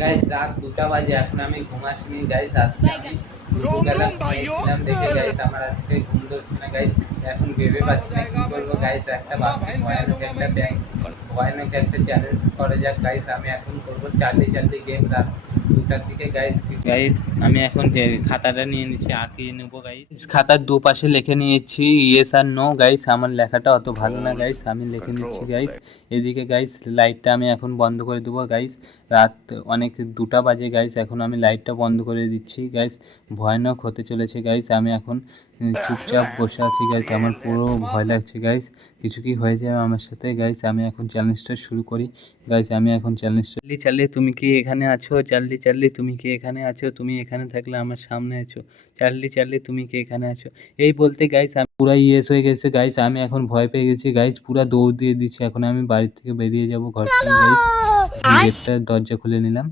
Guys রাত 2টা বাজে, এখন আমি ঘুম আসিনি গাইস। আজকে আমি দুপুরবেলা ঘুমিয়েছিলাম দেখে গাইস আমার আজকে ঘুম ধরছে না গাইস। এখন ভেবে পাচ্ছি না কি করবো গাইস। একটা ভাবছি ভয়ানক একটা চ্যালেঞ্জ করে যাক গাইস। আমি এখন করবো চার্লি চার্লি গেম রাত 2টার দিকে গাইস। গাইস আমি এখন খাতাটা নিয়ে নিচ্ছি, আঁকিয়ে নেবো গাইস। খাতার দুপাশে লিখে নিয়েছি ইয়েস আর নো গাইস। আমার লেখাটা অত ভালো না গাইস, আমি লিখে নিচ্ছি গাইস। এদিকে গাইস লাইটটা আমি এখন বন্ধ করে দেবো গাইস। রাত অনেক 2টা বাজে গাইস, এখন আমি লাইটটা বন্ধ করে দিচ্ছি গাইস। ভয়ানক হতে চলেছে গাইস। আমি এখন চুপচাপ বসে আছি গাইস, আমার পুরো ভয় লাগছে গাইস, কিছু কি হয়ে যাবে আমার সাথে গাইস। আমি এখন চ্যালেঞ্জটা শুরু করি গাইস। আমি এখন চ্যালেঞ্জটা চার্লি চার্লি তুমি কি এখানে আছো? চার্লি চার্লি তুমি কি এখানে আছো? তুমি এখানে থাকলে আমার সামনে আছো। চার্লি চার্লি তুমি কি এখানে আছো? এই বলতে গাইস আমি পুরা ইয়েস হয়ে গেছে গাইস। আমি এখন ভয় পেয়ে গেছি গাইস, পুরা দৌড় দিয়ে দিচ্ছি। এখন আমি বাড়ি থেকে বেরিয়ে যাব ঘর থেকে গাইস। গেটটা দরজা খুলে নিলাম।